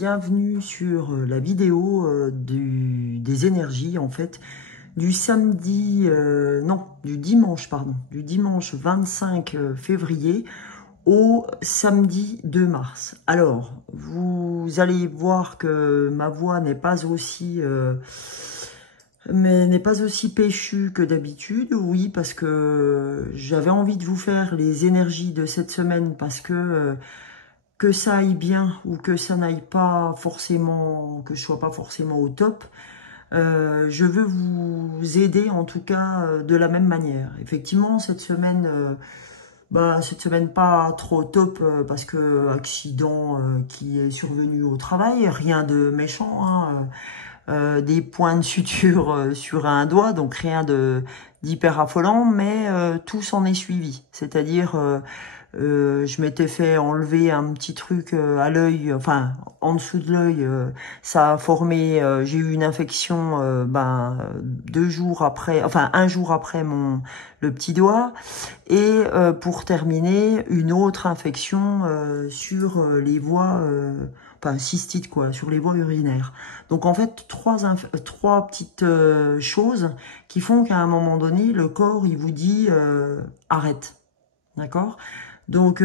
bienvenue sur la vidéo des énergies en fait du samedi, non, du dimanche, pardon, du dimanche 25 février au samedi 2 mars. Alors, vous allez voir que ma voix n'est pas aussi... mais n'est pas aussi péchue que d'habitude, oui, parce que j'avais envie de vous faire les énergies de cette semaine, parce que ça aille bien ou que ça n'aille pas forcément, que je sois pas forcément au top, je veux vous aider en tout cas de la même manière. Effectivement, cette semaine pas trop top parce que accident qui est survenu au travail, rien de méchant, hein, des points de suture sur un doigt, donc rien de d'hyper affolant, mais tout s'en est suivi. C'est-à-dire, je m'étais fait enlever un petit truc à l'œil, enfin en dessous de l'œil, ça a formé, j'ai eu une infection 2 jours après, enfin 1 jour après le petit doigt, et pour terminer, une autre infection sur les voies, enfin cystite quoi, sur les voies urinaires. Donc en fait, trois petites choses qui font qu'à un moment donné, le corps, il vous dit arrête, d'accord? Donc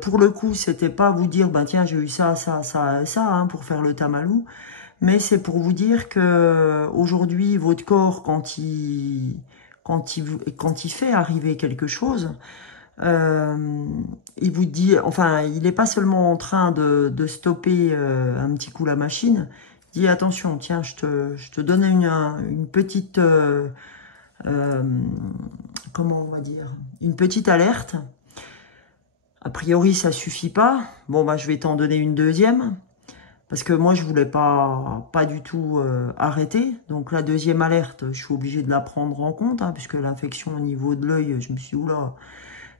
pour le coup, c'était pas vous dire, bah tiens, j'ai eu ça, hein, pour faire le tamalou, mais c'est pour vous dire que aujourd'hui, votre corps, quand il fait arriver quelque chose, il vous dit, enfin, il n'est pas seulement en train de stopper un petit coup la machine. Il dit attention, tiens, je te donne une petite, comment on va dire, une petite alerte. A priori, ça suffit pas. Bon, bah, je vais t'en donner une deuxième. Parce que moi, je voulais pas du tout arrêter. Donc, la deuxième alerte, je suis obligée de la prendre en compte, hein, puisque l'infection au niveau de l'œil, je me suis dit, oula.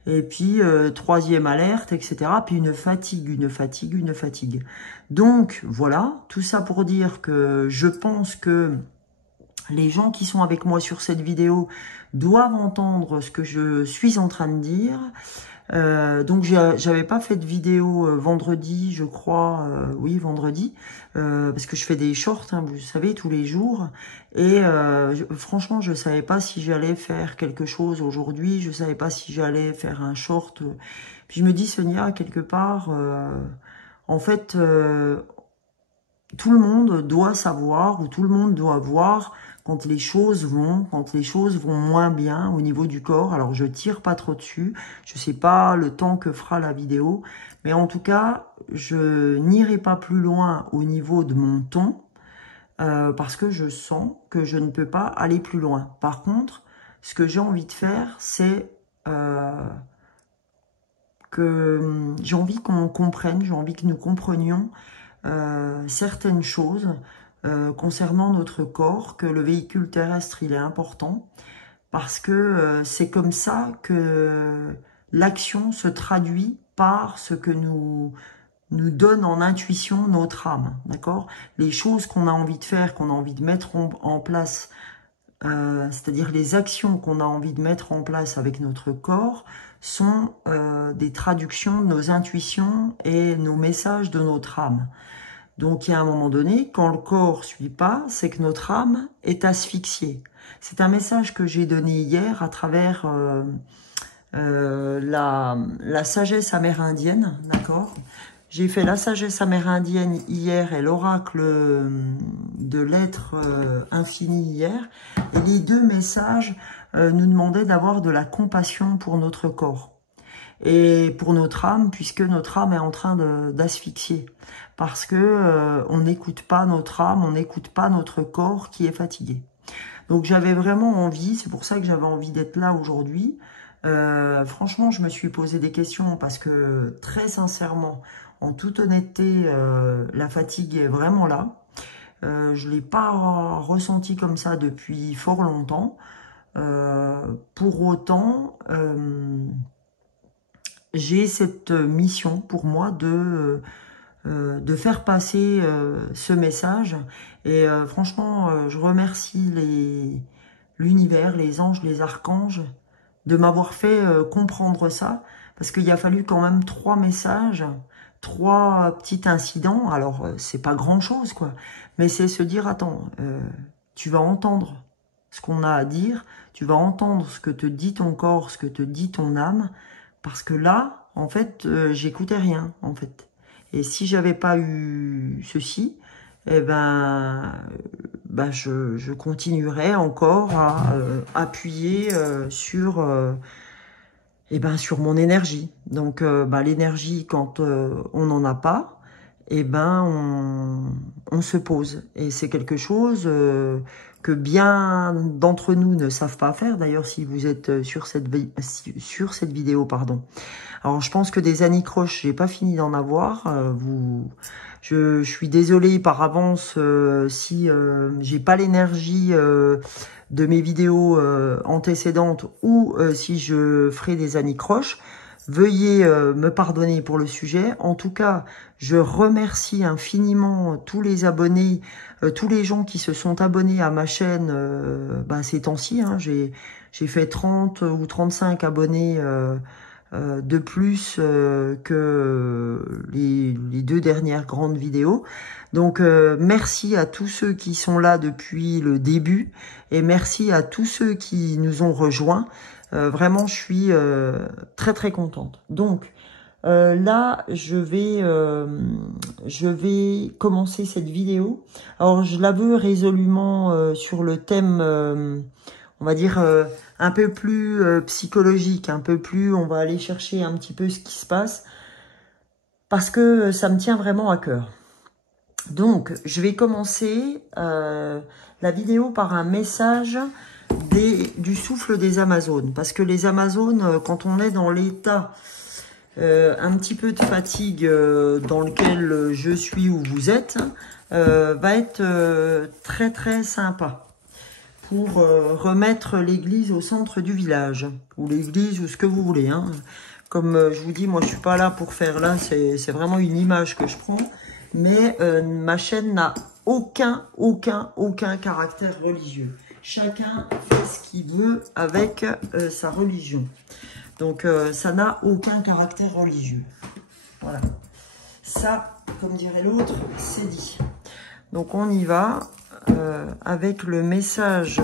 Et puis, troisième alerte, etc. Puis une fatigue. Donc, voilà. Tout ça pour dire que je pense que les gens qui sont avec moi sur cette vidéo doivent entendre ce que je suis en train de dire. Donc j'avais pas fait de vidéo vendredi, je crois, oui vendredi, parce que je fais des shorts, hein, vous savez, tous les jours, et franchement je savais pas si j'allais faire quelque chose aujourd'hui, je savais pas si j'allais faire un short, puis je me dis Sonia, quelque part, en fait, tout le monde doit savoir, ou tout le monde doit voir quand les choses vont moins bien au niveau du corps. Alors, je tire pas trop dessus. Je sais pas le temps que fera la vidéo. Mais en tout cas, je n'irai pas plus loin au niveau de mon ton. Parce que je sens que je ne peux pas aller plus loin. Par contre, ce que j'ai envie de faire, c'est que j'ai envie qu'on comprenne, j'ai envie que nous comprenions certaines choses concernant notre corps, que le véhicule terrestre, il est important, parce que c'est comme ça que l'action se traduit par ce que nous donne en intuition notre âme, d'accord? Les choses qu'on a envie de faire, qu'on a envie de mettre en place, c'est-à-dire les actions qu'on a envie de mettre en place avec notre corps, sont des traductions de nos intuitions et nos messages de notre âme. Donc, il y a un moment donné, quand le corps ne suit pas, c'est que notre âme est asphyxiée. C'est un message que j'ai donné hier à travers la sagesse amérindienne, d'accord? J'ai fait la sagesse amérindienne hier et l'oracle de l'être infini hier. Et les deux messages nous demandaient d'avoir de la compassion pour notre corps et pour notre âme, puisque notre âme est en train d'asphyxier. Parce que on n'écoute pas notre âme, on n'écoute pas notre corps qui est fatigué. Donc j'avais vraiment envie, c'est pour ça que j'avais envie d'être là aujourd'hui. Franchement, je me suis posé des questions parce que très sincèrement, en toute honnêteté, la fatigue est vraiment là. Je ne l'ai pas ressenti comme ça depuis fort longtemps. Pour autant, j'ai cette mission pour moi de faire passer ce message. Et franchement, je remercie l'univers, les anges, les archanges, de m'avoir fait comprendre ça. Parce qu'il a fallu quand même 3 messages 3 petits incidents. Alors, c'est pas grand-chose, quoi. Mais c'est se dire, attends, tu vas entendre ce qu'on a à dire, tu vas entendre ce que te dit ton corps, ce que te dit ton âme, parce que là, en fait, j'écoutais rien, en fait. Et si j'avais pas eu ceci, eh ben, je continuerais encore à appuyer sur mon énergie. Donc, l'énergie, quand on n'en a pas, on se pose. Et c'est quelque chose que bien d'entre nous ne savent pas faire. D'ailleurs, si vous êtes sur cette vidéo, pardon. Alors, je pense que des anicroches, j'ai pas fini d'en avoir. Je suis désolée par avance si j'ai pas l'énergie de mes vidéos antécédentes ou si je ferai des anicroches. Veuillez me pardonner pour le sujet. En tout cas, je remercie infiniment tous les abonnés, tous les gens qui se sont abonnés à ma chaîne ces temps-ci. Hein. J'ai fait 30 ou 35 abonnés de plus que les 2 dernières grandes vidéos. Donc, merci à tous ceux qui sont là depuis le début et merci à tous ceux qui nous ont rejoints. Vraiment, je suis très très contente. Donc, là, je vais commencer cette vidéo. Alors, je la veux résolument sur le thème, on va dire, un peu plus psychologique, un peu plus, on va aller chercher un petit peu ce qui se passe, parce que ça me tient vraiment à cœur. Donc, je vais commencer la vidéo par un message du souffle des Amazones. Parce que les Amazones, quand on est dans l'état un petit peu de fatigue dans lequel je suis ou vous êtes, va être très très sympa pour remettre l'église au centre du village. Ou l'église ou ce que vous voulez. Hein. Comme je vous dis, moi je suis pas là pour faire là, c'est vraiment une image que je prends. Mais ma chaîne n'a aucun caractère religieux. Chacun fait ce qu'il veut avec sa religion. Donc, ça n'a aucun caractère religieux. Voilà. Ça, comme dirait l'autre, c'est dit. Donc, on y va avec le message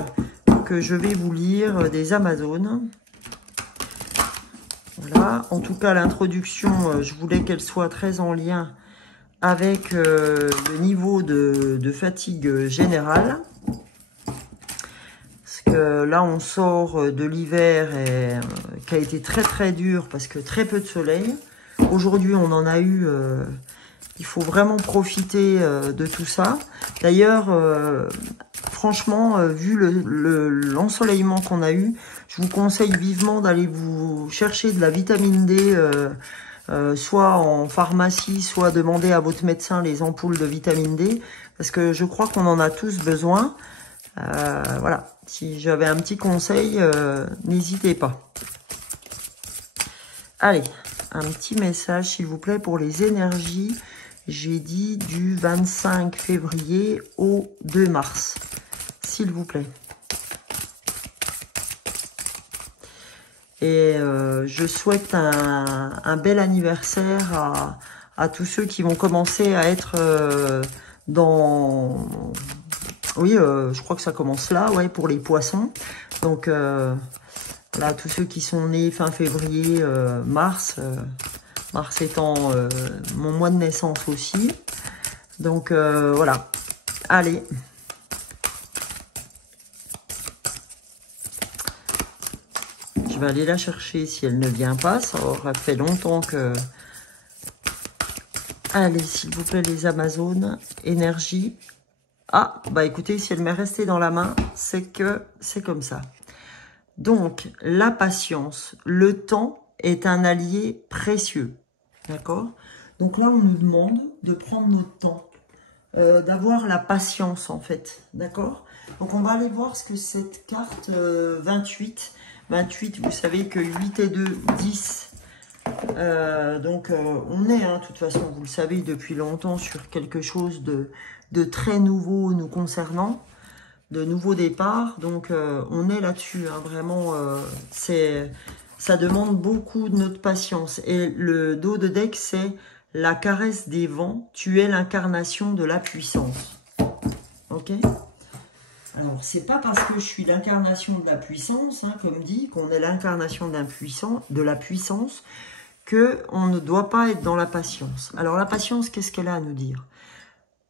que je vais vous lire des Amazones. Voilà. En tout cas, l'introduction, je voulais qu'elle soit très en lien avec le niveau de fatigue générale. Là, on sort de l'hiver qui a été très très dur parce que très peu de soleil. Aujourd'hui, on en a eu. Il faut vraiment profiter de tout ça. D'ailleurs, franchement, vu l'ensoleillement qu'on a eu, je vous conseille vivement d'aller vous chercher de la vitamine D, soit en pharmacie, soit demander à votre médecin les ampoules de vitamine D, parce que je crois qu'on en a tous besoin. Voilà, si j'avais un petit conseil, n'hésitez pas. Allez, un petit message s'il vous plaît pour les énergies. J'ai dit du 25 février au 2 mars, s'il vous plaît. Et je souhaite un bel anniversaire à tous ceux qui vont commencer à être dans... Oui, je crois que ça commence là, ouais, pour les poissons. Donc, voilà, tous ceux qui sont nés fin février, mars, mars étant mon mois de naissance aussi. Donc, voilà. Allez. Je vais aller la chercher si elle ne vient pas. Ça aura fait longtemps que... Allez, s'il vous plaît, les Amazones. Énergie. Ah, bah écoutez, si elle m'est restée dans la main, c'est que c'est comme ça. Donc, la patience, le temps est un allié précieux. D'accord? Donc là, on nous demande de prendre notre temps, d'avoir la patience en fait. D'accord? Donc, on va aller voir ce que cette carte 28. 28, vous savez que 8 et 2, 10. Donc, on est, hein, de toute façon, vous le savez, depuis longtemps sur quelque chose de très nouveau nous concernant, de nouveaux départs. Donc, on est là-dessus, hein, vraiment, ça demande beaucoup de notre patience. Et le dos de deck, c'est la caresse des vents, tu es l'incarnation de la puissance. Ok? Alors, c'est pas parce que je suis l'incarnation de la puissance, hein, comme dit, qu'on est l'incarnation de la puissance, qu'on ne doit pas être dans la patience. Alors, la patience, qu'est-ce qu'elle a à nous dire?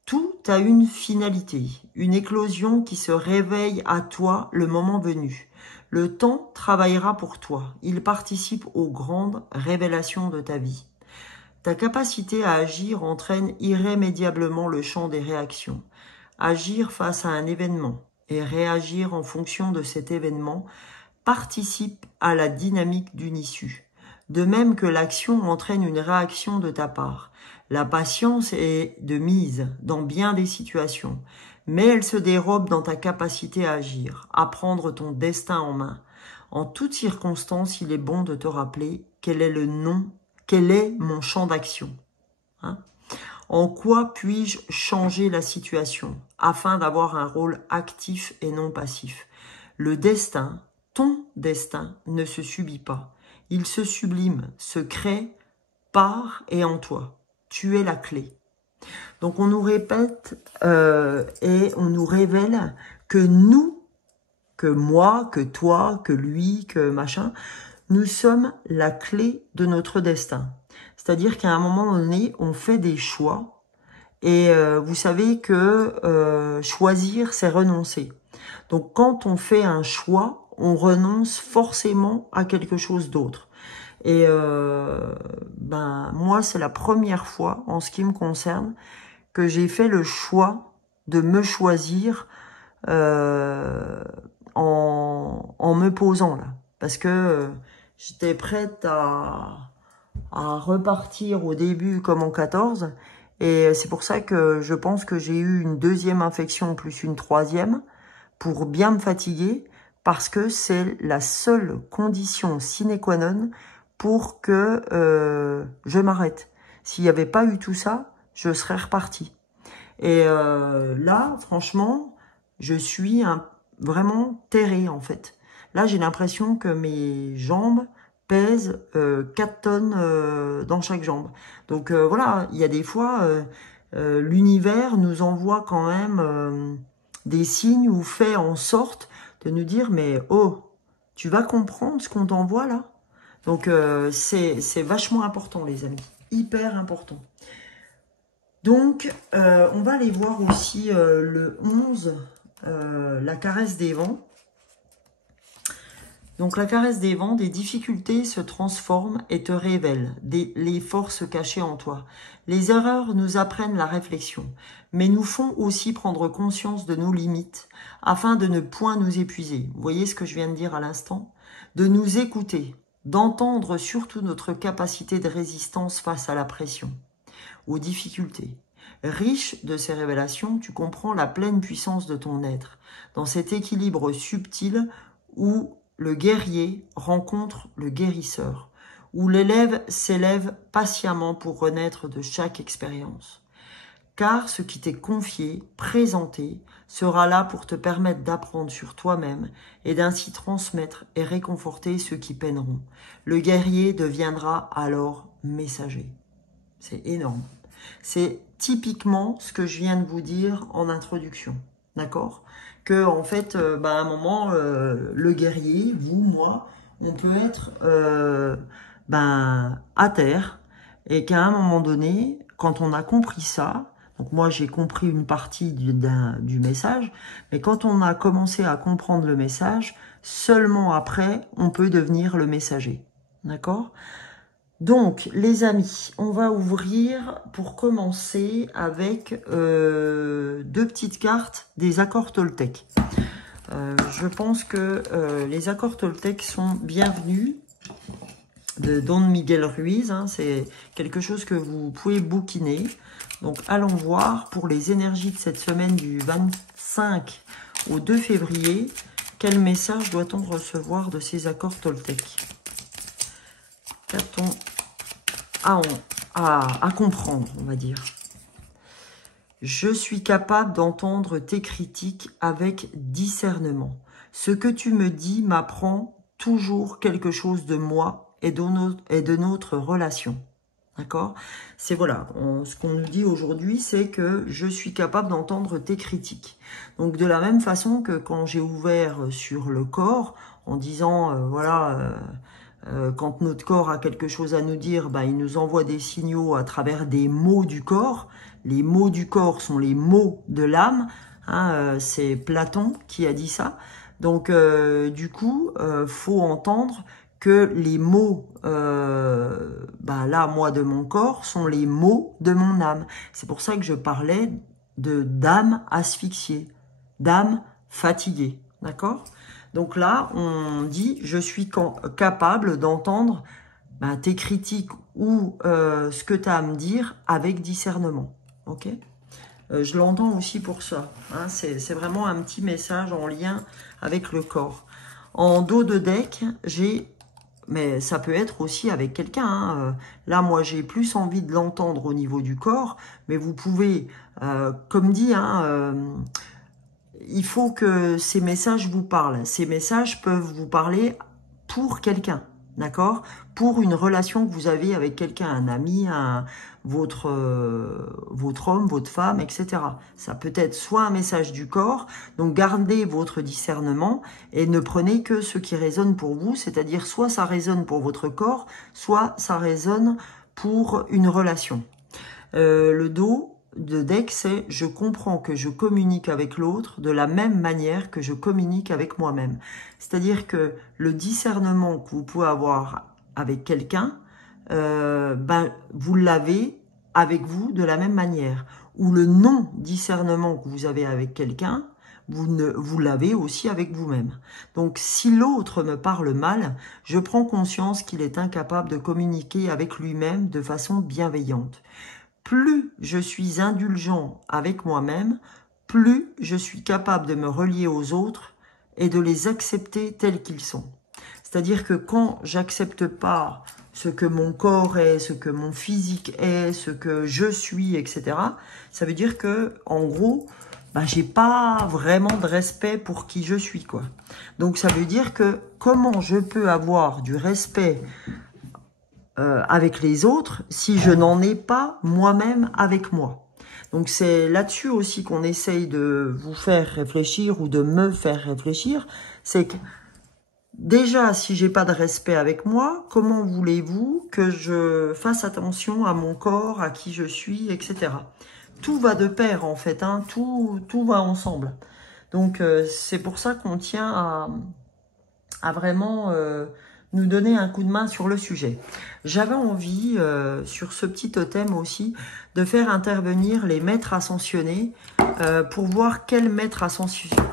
Tout a une finalité, une éclosion qui se réveille à toi le moment venu. Le temps travaillera pour toi. Il participe aux grandes révélations de ta vie. Ta capacité à agir entraîne irrémédiablement le champ des réactions. Agir face à un événement et réagir en fonction de cet événement participe à la dynamique d'une issue. De même que l'action entraîne une réaction de ta part. La patience est de mise dans bien des situations, mais elle se dérobe dans ta capacité à agir, à prendre ton destin en main. En toutes circonstances, il est bon de te rappeler quel est mon champ d'action. Hein? En quoi puis-je changer la situation afin d'avoir un rôle actif et non passif? Le destin, ton destin, ne se subit pas. Il se sublime, se crée par et en toi. Tu es la clé. Donc on nous répète et on nous révèle que nous, que moi, que toi, que lui, que machin, nous sommes la clé de notre destin. C'est-à-dire qu'à un moment donné, on fait des choix et vous savez que choisir, c'est renoncer. Donc quand on fait un choix, on renonce forcément à quelque chose d'autre. Et moi, c'est la première fois, en ce qui me concerne, que j'ai fait le choix de me choisir en me posant là. Parce que j'étais prête à repartir au début comme en 14. Et c'est pour ça que je pense que j'ai eu une deuxième infection plus une troisième pour bien me fatiguer, parce que c'est la seule condition sine qua non pour que je m'arrête. S'il n'y avait pas eu tout ça, je serais repartie. Et là, franchement, je suis vraiment terrée en fait. Là, j'ai l'impression que mes jambes pèsent 4 tonnes dans chaque jambe. Donc voilà, il y a des fois, l'univers nous envoie quand même des signes ou fait en sorte de nous dire, mais oh, tu vas comprendre ce qu'on t'envoie là? Donc c'est vachement important les amis, hyper important. Donc on va aller voir aussi le 11, la caresse des vents. Donc la caresse des vents, des difficultés se transforment et te révèlent les forces cachées en toi. Les erreurs nous apprennent la réflexion, mais nous font aussi prendre conscience de nos limites afin de ne point nous épuiser. Vous voyez ce que je viens de dire à l'instant? De nous écouter, d'entendre surtout notre capacité de résistance face à la pression, aux difficultés. Riche de ces révélations, tu comprends la pleine puissance de ton être, dans cet équilibre subtil où le guerrier rencontre le guérisseur, où l'élève s'élève patiemment pour renaître de chaque expérience. Car ce qui t'est confié, présenté, sera là pour te permettre d'apprendre sur toi-même et d'ainsi transmettre et réconforter ceux qui peineront. Le guerrier deviendra alors messager. C'est énorme. C'est typiquement ce que je viens de vous dire en introduction. D'accord? Que en fait, à un moment, le guerrier, vous, moi, on peut être à terre et qu'à un moment donné, quand on a compris ça, donc moi j'ai compris une partie du message, mais quand on a commencé à comprendre le message, seulement après, on peut devenir le messager. D'accord? Donc, les amis, on va ouvrir pour commencer avec 2 petites cartes des accords Toltec. Je pense que les accords Toltec sont bienvenus de Don Miguel Ruiz. Hein, c'est quelque chose que vous pouvez bouquiner. Donc, allons voir pour les énergies de cette semaine du 25 au 2 février. Quel message doit-on recevoir de ces accords Toltec? Qu'a-t-on à comprendre, on va dire. Je suis capable d'entendre tes critiques avec discernement. Ce que tu me dis m'apprend toujours quelque chose de moi et de notre relation. D'accord? C'est voilà, ce qu'on nous dit aujourd'hui, c'est que je suis capable d'entendre tes critiques. Donc de la même façon que quand j'ai ouvert sur le corps, en disant, voilà, quand notre corps a quelque chose à nous dire, ben, il nous envoie des signaux à travers des mots du corps. Les mots du corps sont les mots de l'âme. Hein, c'est Platon qui a dit ça. Donc, du coup, faut entendre que les mots, là, moi, de mon corps, sont les mots de mon âme. C'est pour ça que je parlais d'âme asphyxiée, d'âme fatiguée. D'accord? Donc là, on dit, je suis capable d'entendre tes critiques ou ce que tu as à me dire avec discernement. Ok? Je l'entends aussi pour ça. Hein, c'est vraiment un petit message en lien avec le corps. En dos de deck, mais ça peut être aussi avec quelqu'un. Hein. Là, moi, j'ai plus envie de l'entendre au niveau du corps, mais vous pouvez, comme dit, il faut que ces messages vous parlent. Ces messages peuvent vous parler pour quelqu'un, d'accord? Pour une relation que vous avez avec quelqu'un, un ami, votre homme, votre femme, etc. Ça peut être soit un message du corps, donc gardez votre discernement et ne prenez que ce qui résonne pour vous, c'est-à-dire soit ça résonne pour votre corps, soit ça résonne pour une relation. Le dos de deck, c'est « je comprends que je communique avec l'autre de la même manière que je communique avec moi-même ». C'est-à-dire que le discernement que vous pouvez avoir avec quelqu'un, vous l'avez avec vous de la même manière. Ou le non-discernement que vous avez avec quelqu'un, vous l'avez aussi avec vous-même. Donc, si l'autre me parle mal, je prends conscience qu'il est incapable de communiquer avec lui-même de façon bienveillante. Plus je suis indulgent avec moi-même, plus je suis capable de me relier aux autres et de les accepter tels qu'ils sont. C'est-à-dire que quand j'accepte pas ce que mon corps est, ce que mon physique est, ce que je suis, etc., ça veut dire que, en gros, j'ai pas vraiment de respect pour qui je suis, quoi. Donc ça veut dire que comment je peux avoir du respect avec les autres si je n'en ai pas moi-même avec moi. Donc c'est là-dessus aussi qu'on essaye de vous faire réfléchir ou de me faire réfléchir. C'est que déjà, si j'ai pas de respect avec moi, comment voulez-vous que je fasse attention à mon corps, à qui je suis, etc. Tout va de pair en fait, hein, tout va ensemble. Donc c'est pour ça qu'on tient à vraiment nous donner un coup de main sur le sujet. J'avais envie, sur ce petit totem aussi, de faire intervenir les maîtres ascensionnés pour voir quel maître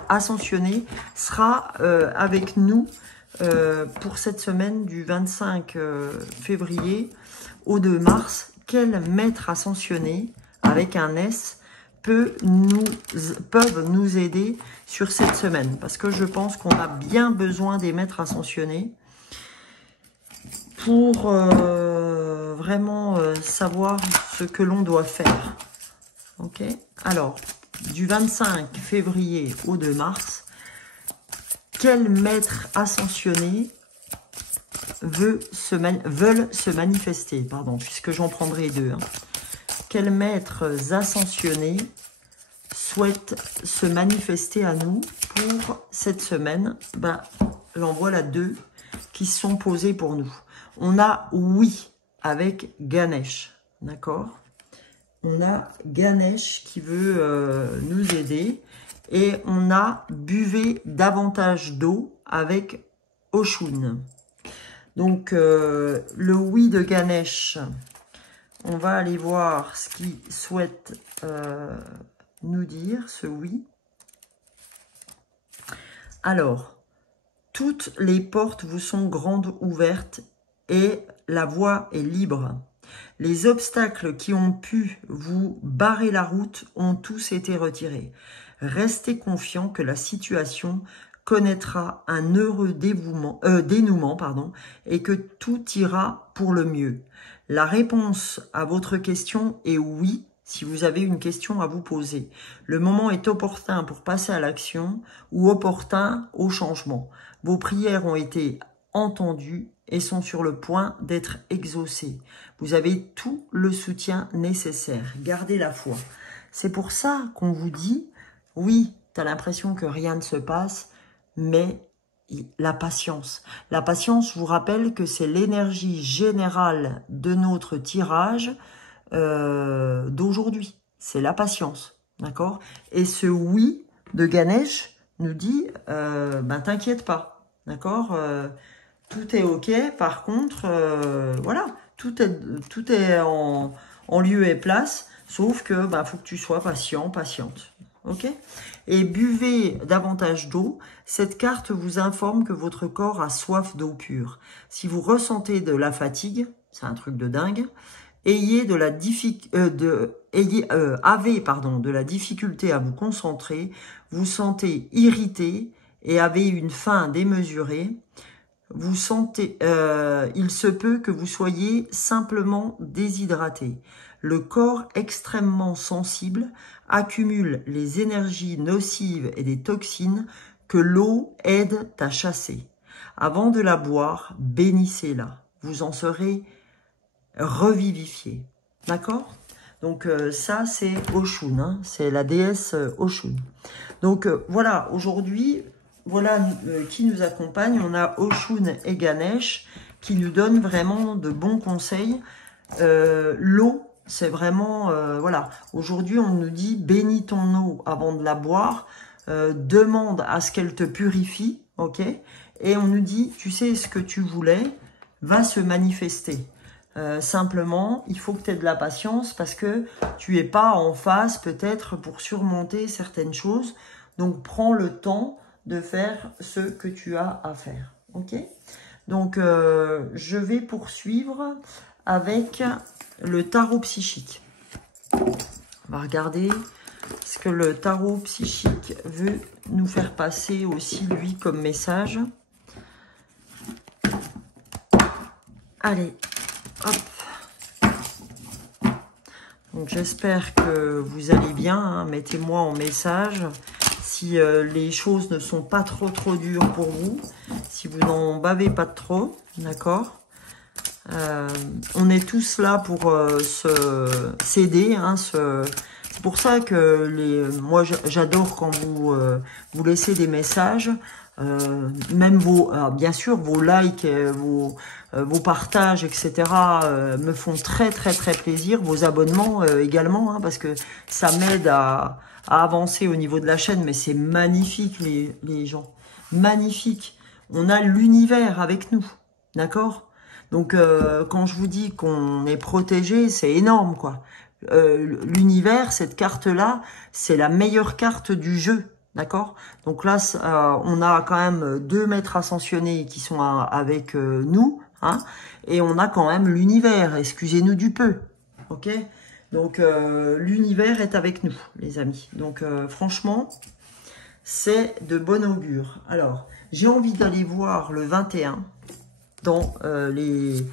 ascensionné sera avec nous pour cette semaine du 25 février au 2 mars. Quel maître ascensionné, avec un S, peuvent nous aider sur cette semaine. Parce que je pense qu'on a bien besoin des maîtres ascensionnés pour vraiment savoir ce que l'on doit faire. Ok? Alors, du 25 février au 2 mars, quel maître ascensionné veulent se manifester, pardon, puisque j'en prendrai deux. Hein. Quels maîtres ascensionnés souhaitent se manifester à nous pour cette semaine? J'en voilà deux qui se sont posés pour nous. On a oui avec Ganesh, d'accord? On a Ganesh qui veut nous aider. Et on a buvez davantage d'eau avec Oshun. Donc, le oui de Ganesh, on va aller voir ce qu'il souhaite nous dire, ce oui. Alors, toutes les portes vous sont grandes ouvertes et la voie est libre. Les obstacles qui ont pu vous barrer la route ont tous été retirés. Restez confiant que la situation connaîtra un heureux dénouement et que tout ira pour le mieux. La réponse à votre question est oui, si vous avez une question à vous poser. Le moment est opportun pour passer à l'action ou opportun au changement. Vos prières ont été entendus et sont sur le point d'être exaucés. Vous avez tout le soutien nécessaire. Gardez la foi. C'est pour ça qu'on vous dit, oui, tu as l'impression que rien ne se passe, mais la patience. La patience, je vous rappelle que c'est l'énergie générale de notre tirage d'aujourd'hui. C'est la patience, d'accord? Et ce oui de Ganesh nous dit, ben t'inquiète pas, d'accord? Tout est ok. Par contre, voilà, tout est en lieu et place, sauf que ben faut que tu sois patient, patiente. Ok? Et buvez davantage d'eau. Cette carte vous informe que votre corps a soif d'eau pure. Si vous ressentez de la fatigue, c'est un truc de dingue, avez de la difficulté à vous concentrer, vous sentez irrité et avez une faim démesurée, vous sentez, il se peut que vous soyez simplement déshydraté. Le corps extrêmement sensible accumule les énergies nocives et des toxines que l'eau aide à chasser. Avant de la boire, bénissez-la. Vous en serez revivifié. D'accord? Donc ça, c'est Oshun. Hein, c'est la déesse Oshun. Donc voilà, aujourd'hui, voilà qui nous accompagne. On a Oshun et Ganesh qui nous donnent vraiment de bons conseils. L'eau, c'est vraiment, voilà, aujourd'hui on nous dit bénis ton eau avant de la boire, demande à ce qu'elle te purifie, ok? Et on nous dit, tu sais, ce que tu voulais va se manifester. Simplement, il faut que tu aies de la patience parce que tu n'es pas en phase peut-être pour surmonter certaines choses. Donc, prends le temps de faire ce que tu as à faire, ok? Donc, je vais poursuivre avec le tarot psychique. On va regarder ce que le tarot psychique veut nous faire passer aussi, lui, comme message. Allez, hop. Donc, j'espère que vous allez bien. Hein. Mettez-moi en message si les choses ne sont pas trop dures pour vous. Si vous n'en bavez pas trop, d'accord? On est tous là pour s'aider. Hein, c'est pour ça que moi j'adore quand vous laissez des messages, même bien sûr vos likes, vos partages, etc. Me font très plaisir. Vos abonnements également, hein, parce que ça m'aide à avancer au niveau de la chaîne. Mais c'est magnifique les gens, magnifique. On a l'univers avec nous, d'accord? Donc, quand je vous dis qu'on est protégé, c'est énorme, quoi. L'univers, cette carte-là, c'est la meilleure carte du jeu, d'accord? Donc là, on a quand même 2 maîtres ascensionnés qui sont avec nous, hein, et on a quand même l'univers, excusez-nous du peu, ok? Donc, l'univers est avec nous, les amis. Donc, franchement, c'est de bon augure. Alors, j'ai envie d'aller voir le 21 dans les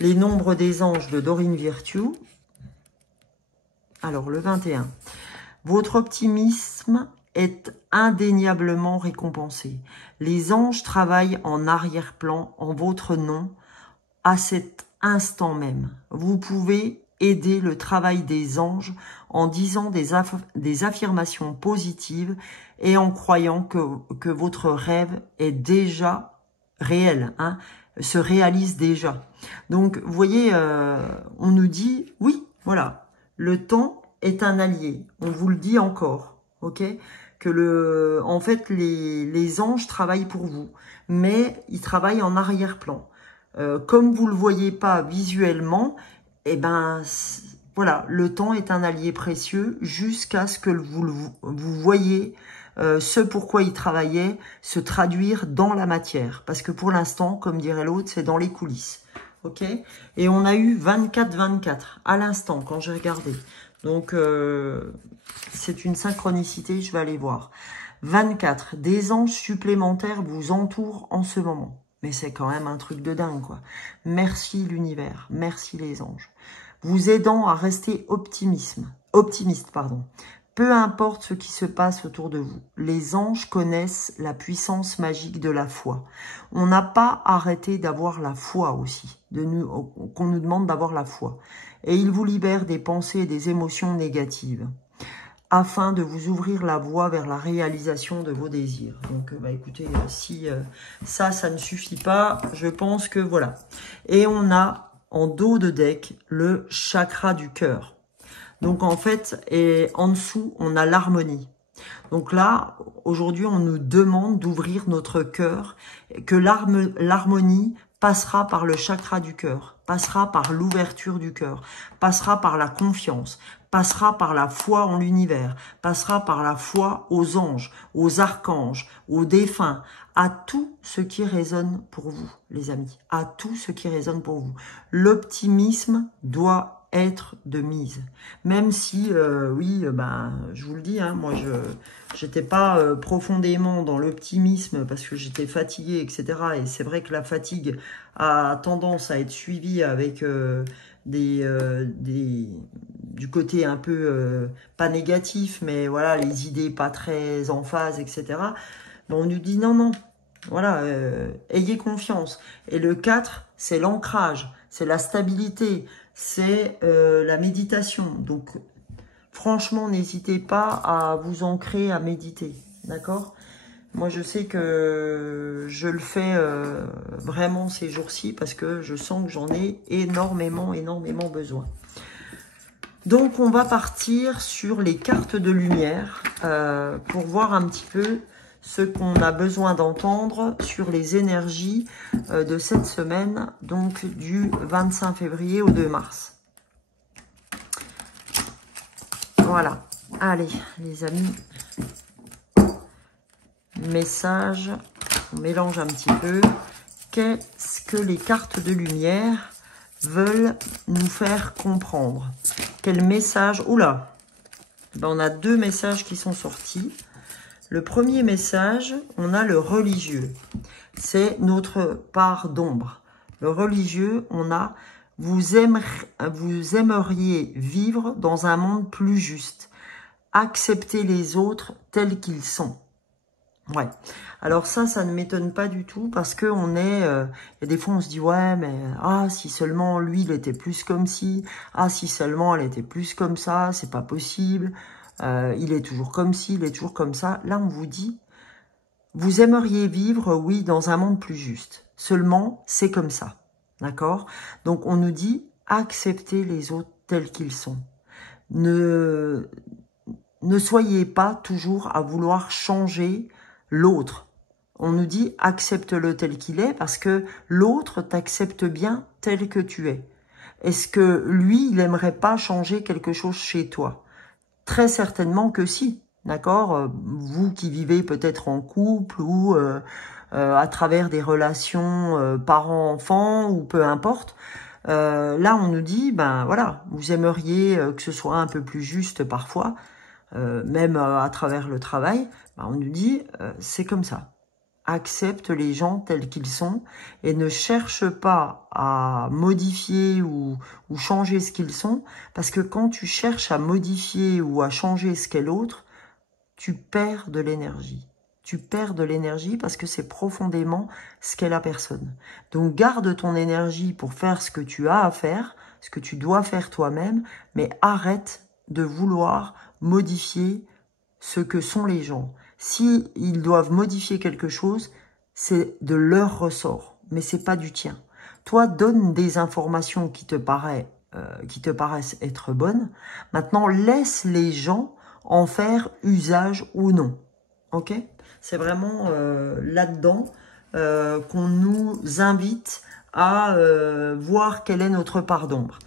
nombres des anges de Dorine Virtue. Alors, le 21. Votre optimisme est indéniablement récompensé. Les anges travaillent en arrière-plan en votre nom à cet instant même. Vous pouvez aider le travail des anges en disant des affirmations positives et en croyant que votre rêve est déjà réel, hein, se réalise déjà. Donc, vous voyez, on nous dit, oui, voilà, le temps est un allié. On vous le dit encore, ok? Que en fait, les anges travaillent pour vous, mais ils travaillent en arrière-plan. Comme vous le voyez pas visuellement, eh ben, voilà, le temps est un allié précieux jusqu'à ce que vous voyez ce pourquoi il travaillait se traduire dans la matière. Parce que pour l'instant, comme dirait l'autre, c'est dans les coulisses. Ok? Et on a eu 24-24 à l'instant quand j'ai regardé. Donc, c'est une synchronicité, je vais aller voir. 24, des anges supplémentaires vous entourent en ce moment. Mais c'est quand même un truc de dingue, quoi. Merci l'univers, merci les anges. Vous aidant à rester optimiste, Peu importe ce qui se passe autour de vous, les anges connaissent la puissance magique de la foi. On n'a pas arrêté d'avoir la foi aussi, qu'on nous demande d'avoir la foi. Et ils vous libèrent des pensées et des émotions négatives, afin de vous ouvrir la voie vers la réalisation de vos désirs. Donc, écoutez, si ça ne suffit pas, je pense que voilà. Et on a en dos de deck le chakra du cœur. Donc, en fait, et en dessous, on a l'harmonie. Donc là, aujourd'hui, on nous demande d'ouvrir notre cœur, que l'harmonie passera par le chakra du cœur, passera par l'ouverture du cœur, passera par la confiance, passera par la foi en l'univers, passera par la foi aux anges, aux archanges, aux défunts, à tout ce qui résonne pour vous, les amis, à tout ce qui résonne pour vous. L'optimisme doit être de mise. Même si, oui, je vous le dis, hein, moi, j'étais pas profondément dans l'optimisme parce que j'étais fatiguée, etc. Et c'est vrai que la fatigue a tendance à être suivie avec du côté un peu, pas négatif, mais voilà, les idées pas très en phase, etc. Mais on nous dit non, non, voilà, ayez confiance. Et le 4, c'est l'ancrage, c'est la stabilité, c'est la méditation. Donc, franchement, n'hésitez pas à vous ancrer, à méditer, d'accord? Moi, je sais que je le fais vraiment ces jours-ci parce que je sens que j'en ai énormément besoin. Donc, on va partir sur les cartes de lumière pour voir un petit peu ce qu'on a besoin d'entendre sur les énergies de cette semaine, donc du 25 février au 2 mars. Voilà. Allez, les amis. Message. On mélange un petit peu. Qu'est-ce que les cartes de lumière veulent nous faire comprendre? Quel message? Oula, on a 2 messages qui sont sortis. Le premier message, on a le religieux. C'est notre part d'ombre. Le religieux, on a vous aimeriez vivre dans un monde plus juste. Acceptez les autres tels qu'ils sont. Ouais. Alors ça ne m'étonne pas du tout parce que on est, y a des fois on se dit ouais mais si seulement lui il était plus comme ci, si seulement elle était plus comme ça, c'est pas possible. Il est toujours comme ci, il est toujours comme ça. Là on vous dit, vous aimeriez vivre oui dans un monde plus juste. Seulement c'est comme ça, d'accord? Donc on nous dit acceptez les autres tels qu'ils sont. Ne soyez pas toujours à vouloir changer l'autre. On nous dit accepte-le tel qu'il est parce que l'autre t'accepte bien tel que tu es. Est-ce que lui, il aimerait pas changer quelque chose chez toi? Très certainement que si, d'accord? Vous qui vivez peut-être en couple ou à travers des relations parents-enfants ou peu importe, là on nous dit, voilà, vous aimeriez que ce soit un peu plus juste parfois, même à travers le travail, on nous dit c'est comme ça. Accepte les gens tels qu'ils sont et ne cherche pas à modifier ou changer ce qu'ils sont, parce que quand tu cherches à modifier ou à changer ce qu'est l'autre, tu perds de l'énergie. Tu perds de l'énergie parce que c'est profondément ce qu'est la personne. Donc garde ton énergie pour faire ce que tu as à faire, ce que tu dois faire toi-même, mais arrête de vouloir modifier ce que sont les gens. Si ils doivent modifier quelque chose, c'est de leur ressort, mais c'est pas du tien. Toi, donne des informations qui te paraissent être bonnes. Maintenant, laisse les gens en faire usage ou non. Ok? C'est vraiment là-dedans qu'on nous invite à voir quelle est notre part d'ombre.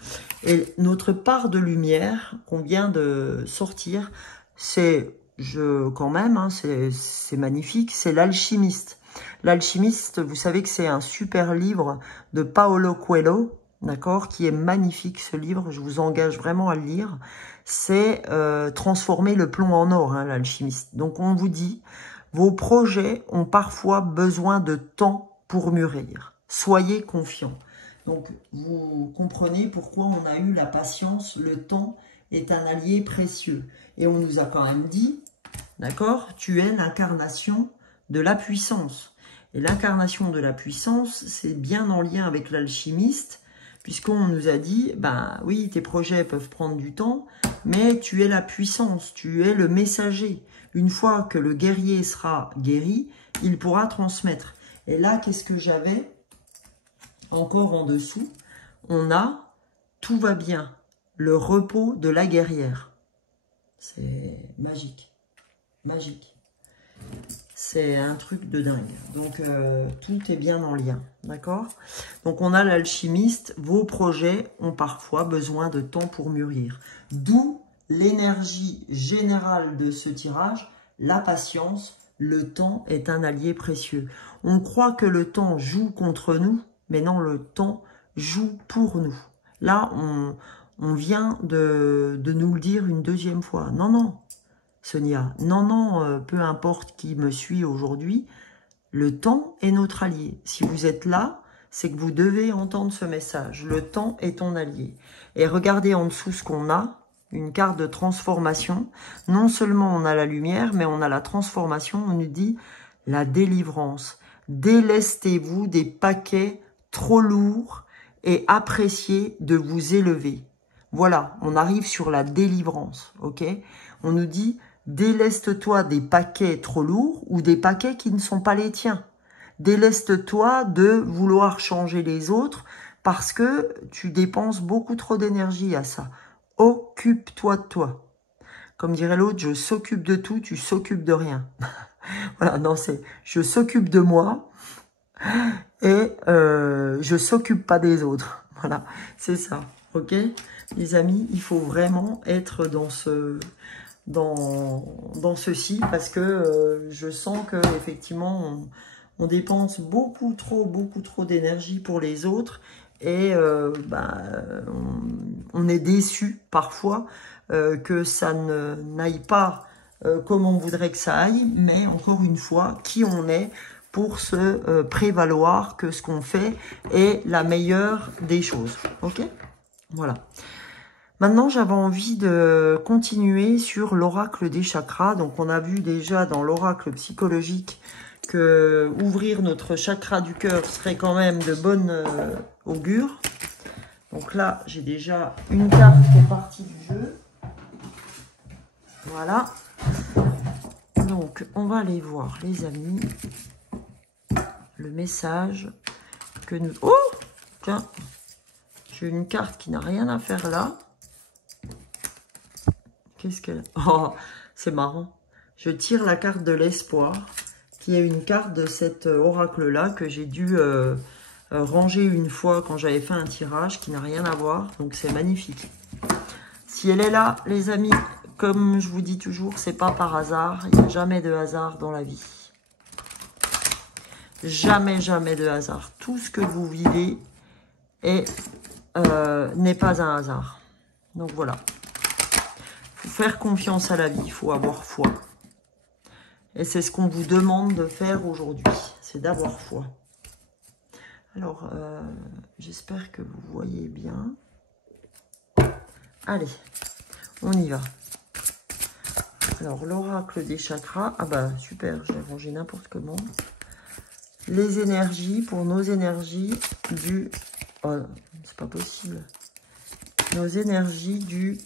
Et notre part de lumière qu'on vient de sortir, c'est, quand même, hein, c'est magnifique, c'est l'Alchimiste. L'Alchimiste, vous savez que c'est un super livre de Paolo Coelho, d'accord, qui est magnifique ce livre, je vous engage vraiment à le lire. C'est transformer le plomb en or, hein, l'Alchimiste. Donc on vous dit, vos projets ont parfois besoin de temps pour mûrir. Soyez confiants. Donc vous comprenez pourquoi on a eu la patience, le temps est un allié précieux. Et on nous a quand même dit, d'accord, tu es l'incarnation de la puissance. Et l'incarnation de la puissance, c'est bien en lien avec l'alchimiste, puisqu'on nous a dit, ben oui, tes projets peuvent prendre du temps, mais tu es la puissance, tu es le messager. Une fois que le guerrier sera guéri, il pourra transmettre. Et là, qu'est-ce que j'avais encore en dessous? On a « Tout va bien », le repos de la guerrière. C'est magique, magique. C'est un truc de dingue. Donc, tout est bien en lien, d'accord? Donc, on a l'alchimiste. Vos projets ont parfois besoin de temps pour mûrir. D'où l'énergie générale de ce tirage, la patience. Le temps est un allié précieux. On croit que le temps joue contre nous, mais non, le temps joue pour nous. Là, on vient de nous le dire une deuxième fois. Non, non, Sonia, non, peu importe qui me suit aujourd'hui, le temps est notre allié. Si vous êtes là, c'est que vous devez entendre ce message. Le temps est ton allié. Et regardez en dessous ce qu'on a, une carte de transformation. Non seulement on a la lumière, mais on a la transformation. On nous dit la délivrance. Délestez-vous des paquets trop lourds et appréciez de vous élever. Voilà, on arrive sur la délivrance, ok? On nous dit, déleste-toi des paquets trop lourds ou des paquets qui ne sont pas les tiens. Déleste-toi de vouloir changer les autres parce que tu dépenses beaucoup trop d'énergie à ça. Occupe-toi de toi. Comme dirait l'autre, je s'occupe de tout, tu s'occupes de rien. Voilà, non, c'est je s'occupe de moi et je s'occupe pas des autres. Voilà, c'est ça, ok? Les amis, il faut vraiment être dans ceci parce que je sens que effectivement on dépense beaucoup trop d'énergie pour les autres et on est déçu parfois que ça n'aille pas comme on voudrait que ça aille, mais encore une fois, qui on est pour se prévaloir que ce qu'on fait est la meilleure des choses, ok? Voilà. Maintenant, j'avais envie de continuer sur l'oracle des chakras. Donc, on a vu déjà dans l'oracle psychologique que ouvrir notre chakra du cœur serait quand même de bonne augure. Donc là, j'ai déjà une carte qui est partie du jeu. Voilà. Donc, on va aller voir, les amis, le message que nous... Oh! Tiens, j'ai une carte qui n'a rien à faire là. Qu'est-ce qu'elle... Oh, c'est marrant. Je tire la carte de l'espoir, qui est une carte de cet oracle-là que j'ai dû ranger une fois quand j'avais fait un tirage, qui n'a rien à voir. Donc, c'est magnifique. Si elle est là, les amis, comme je vous dis toujours, c'est pas par hasard. Il n'y a jamais de hasard dans la vie. Jamais, jamais de hasard. Tout ce que vous vivez n'est pas un hasard. Donc, voilà. Il faut faire confiance à la vie, il faut avoir foi. Et c'est ce qu'on vous demande de faire aujourd'hui, c'est d'avoir foi. Alors, j'espère que vous voyez bien. Allez, on y va. Alors, l'oracle des chakras. Ah bah, super, j'ai rangé n'importe comment. Les énergies, pour nos énergies du... Oh, c'est pas possible. Nos énergies du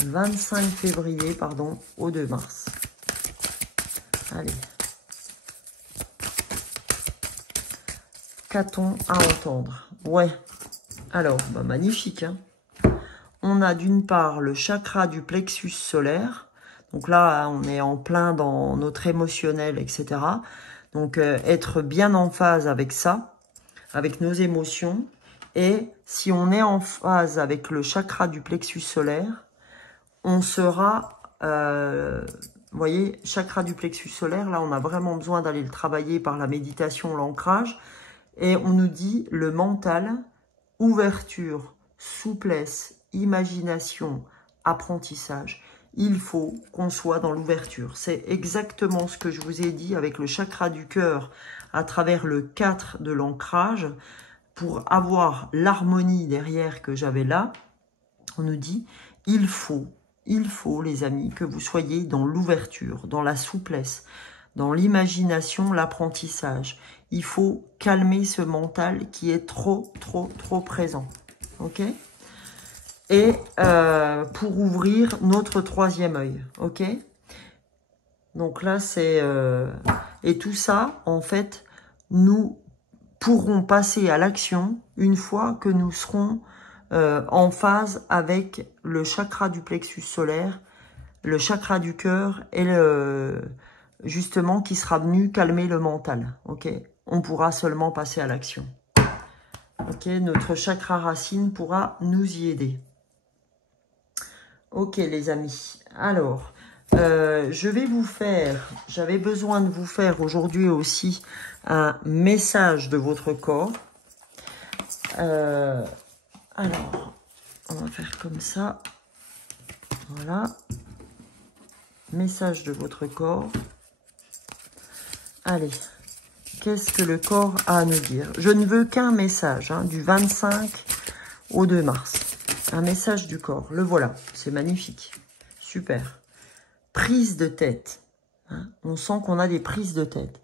25 février, pardon, au 2 mars. Allez. Qu'a-t-on à entendre? Ouais. Alors, bah, magnifique, hein. On a d'une part le chakra du plexus solaire. Donc là, on est en plein dans notre émotionnel, etc. Donc, être bien en phase avec ça, avec nos émotions. Et si on est en phase avec le chakra du plexus solaire, on sera, vous voyez, chakra du plexus solaire, là, on a vraiment besoin d'aller le travailler par la méditation, l'ancrage. Et on nous dit le mental, ouverture, souplesse, imagination, apprentissage. Il faut qu'on soit dans l'ouverture. C'est exactement ce que je vous ai dit avec le chakra du cœur à travers le 4 de l'ancrage. Pour avoir l'harmonie derrière que j'avais là, on nous dit, il faut les amis, que vous soyez dans l'ouverture, dans la souplesse, dans l'imagination, l'apprentissage. Il faut calmer ce mental qui est trop présent. Ok? Et pour ouvrir notre troisième œil. Ok? Donc là, c'est... et tout ça, en fait, nous pourrons passer à l'action une fois que nous serons en phase avec le chakra du plexus solaire, le chakra du cœur et justement qui sera venu calmer le mental. Ok, on pourra seulement passer à l'action. Ok, notre chakra racine pourra nous y aider. Ok les amis, alors je vais vous faire, j'avais besoin de vous faire aujourd'hui aussi un message de votre corps. Alors, on va faire comme ça. Voilà. Message de votre corps. Allez, qu'est-ce que le corps a à nous dire? Je ne veux qu'un message, hein, du 25 au 2 mars. Un message du corps. Le voilà, c'est magnifique. Super. Prise de tête. Hein, on sent qu'on a des prises de tête.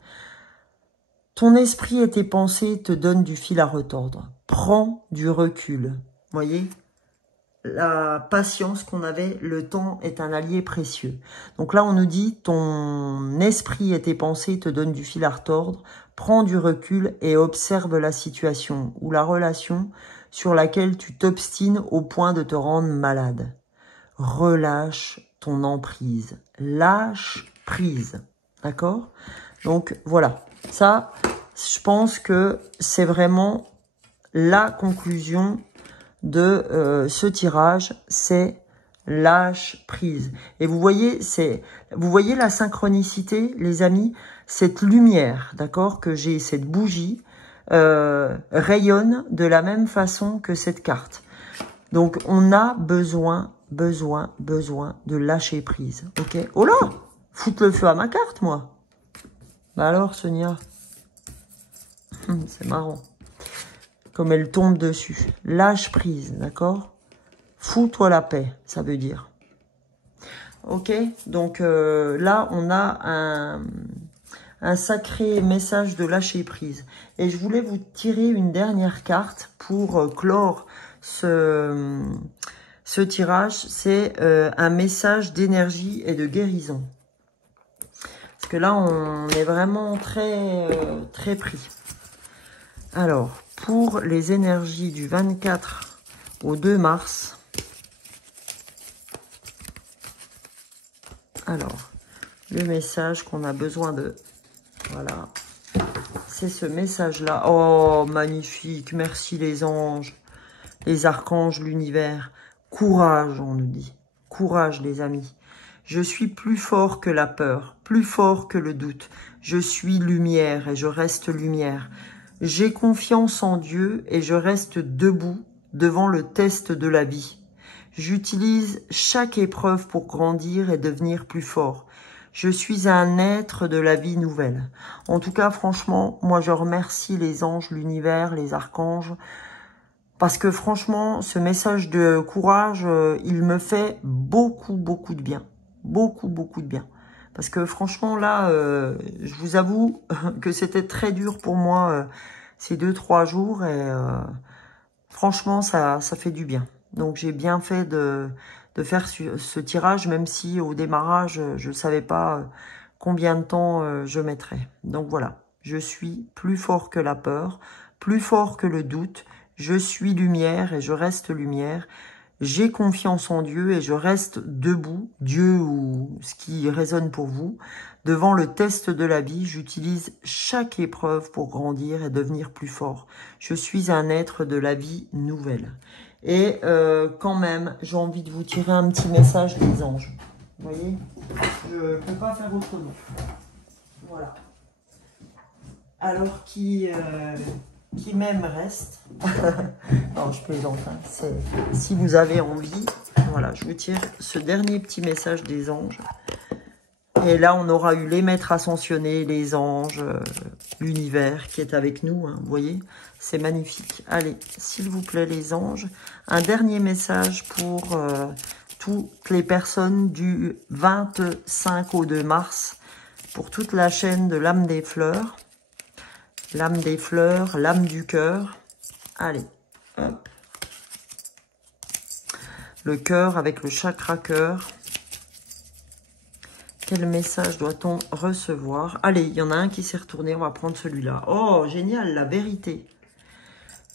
Ton esprit et tes pensées te donnent du fil à retordre. Prends du recul. Voyez, la patience qu'on avait, le temps est un allié précieux. Donc là, on nous dit, ton esprit et tes pensées te donnent du fil à retordre. Prends du recul et observe la situation ou la relation sur laquelle tu t'obstines au point de te rendre malade. Relâche ton emprise. Lâche prise. D'accord? Donc, voilà. Ça, je pense que c'est vraiment la conclusion de ce tirage, c'est lâche prise. Et vous voyez la synchronicité, les amis, cette lumière, d'accord, que j'ai, cette bougie, rayonne de la même façon que cette carte. Donc, on a besoin de lâcher prise, ok? Oh là, foutre le feu à ma carte, moi. Bah alors, Sonia, c'est marrant. Comme elle tombe dessus. Lâche prise, d'accord? Fous-toi la paix, ça veut dire. Ok? Donc là, on a un sacré message de lâcher prise. Et je voulais vous tirer une dernière carte pour clore ce tirage. C'est un message d'énergie et de guérison. Parce que là, on est vraiment très pris. Alors, pour les énergies du 24 au 2 mars, alors, le message qu'on a besoin de, voilà, c'est ce message-là. Oh, magnifique, merci les anges, les archanges, l'univers. Courage, on nous dit. Courage, les amis. Je suis plus fort que la peur, plus fort que le doute. Je suis lumière et je reste lumière. J'ai confiance en Dieu et je reste debout devant le test de la vie. J'utilise chaque épreuve pour grandir et devenir plus fort. Je suis un être de la vie nouvelle. En tout cas, franchement, moi je remercie les anges, l'univers, les archanges, parce que franchement, ce message de courage, il me fait beaucoup de bien. Beaucoup de bien. Parce que franchement, là, je vous avoue que c'était très dur pour moi ces 2-3 jours. Et franchement, ça fait du bien. Donc, j'ai bien fait de faire ce tirage, même si au démarrage, je ne savais pas combien de temps je mettrais. Donc, voilà. Je suis plus fort que la peur, plus fort que le doute. Je suis lumière et je reste lumière. J'ai confiance en Dieu et je reste debout, Dieu ou ce qui résonne pour vous. Devant le test de la vie, j'utilise chaque épreuve pour grandir et devenir plus fort. Je suis un être de la vie nouvelle. Et quand même, j'ai envie de vous tirer un petit message des anges. Vous voyez, je ne peux pas faire autrement. Voilà. Alors qui même reste. Non, je plaisante. Hein. Si vous avez envie, voilà, je vous tire ce dernier petit message des anges. Et là, on aura eu les maîtres ascensionnés, les anges, l'univers qui est avec nous. Hein, vous voyez, c'est magnifique. Allez, s'il vous plaît, les anges, un dernier message pour toutes les personnes du 25 au 2 mars pour toute la chaîne de l'âme des fleurs. L'âme des fleurs, l'âme du cœur. Allez, hop. Le cœur avec le chakra cœur. Quel message doit-on recevoir? Allez, il y en a un qui s'est retourné, on va prendre celui-là. Oh, génial, la vérité.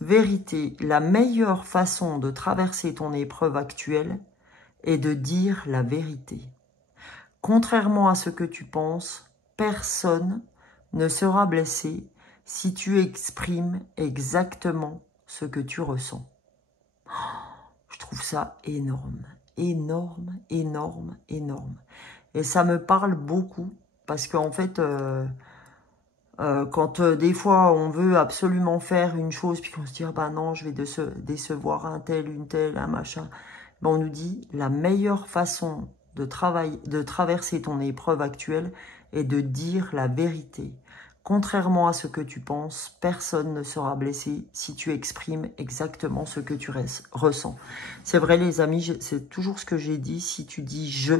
Vérité, la meilleure façon de traverser ton épreuve actuelle est de dire la vérité. Contrairement à ce que tu penses, personne ne sera blessé si tu exprimes exactement ce que tu ressens. Je trouve ça énorme, énorme, énorme, énorme. Et ça me parle beaucoup parce qu'en fait, quand des fois on veut absolument faire une chose puis qu'on se dit ah bah non, je vais décevoir un tel, une telle, un machin, ben on nous dit la meilleure façon de traverser ton épreuve actuelle est de dire la vérité. Contrairement à ce que tu penses, personne ne sera blessé si tu exprimes exactement ce que tu ressens. C'est vrai les amis, c'est toujours ce que j'ai dit, si tu dis « je »,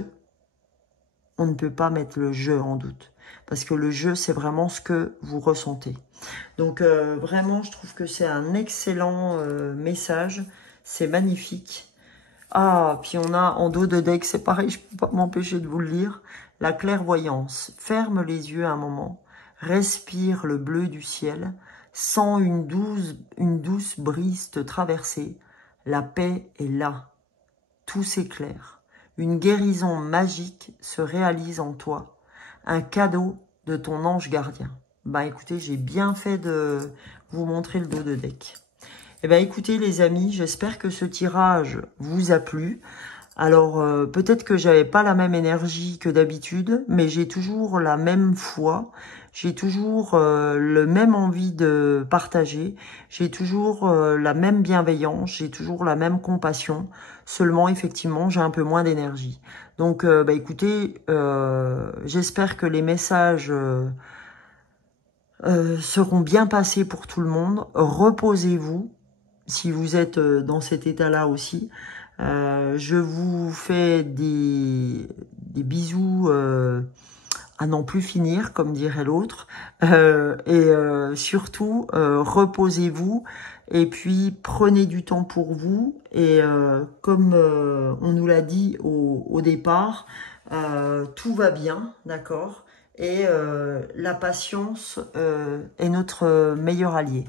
on ne peut pas mettre le « je » en doute. Parce que le « je », c'est vraiment ce que vous ressentez. Donc vraiment, je trouve que c'est un excellent message. C'est magnifique. Ah, puis on a en dos de deck, c'est pareil, je ne peux pas m'empêcher de vous le lire. La clairvoyance. Ferme les yeux un moment. Respire le bleu du ciel. Sens une douce brise te traverser. La paix est là. Tout s'éclaire. Une guérison magique se réalise en toi. Un cadeau de ton ange gardien. Bah écoutez, j'ai bien fait de vous montrer le dos de deck. Eh bien écoutez les amis, j'espère que ce tirage vous a plu. Alors peut-être que j'avais pas la même énergie que d'habitude, mais j'ai toujours la même foi. J'ai toujours le même envie de partager. J'ai toujours la même bienveillance. J'ai toujours la même compassion. Seulement, effectivement, j'ai un peu moins d'énergie. Donc, bah, écoutez, j'espère que les messages seront bien passés pour tout le monde. Reposez-vous si vous êtes dans cet état-là aussi. Je vous fais des bisous à n'en plus finir, comme dirait l'autre. Surtout, reposez-vous et puis prenez du temps pour vous. Et comme on nous l'a dit au départ, tout va bien, d'accord? Et la patience est notre meilleur allié.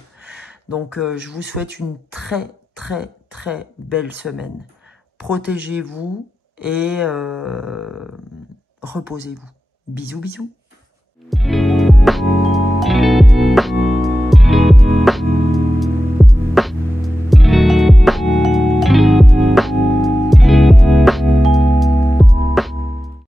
Donc, je vous souhaite une très, très, très belle semaine. Protégez-vous et reposez-vous. Bisous, bisous.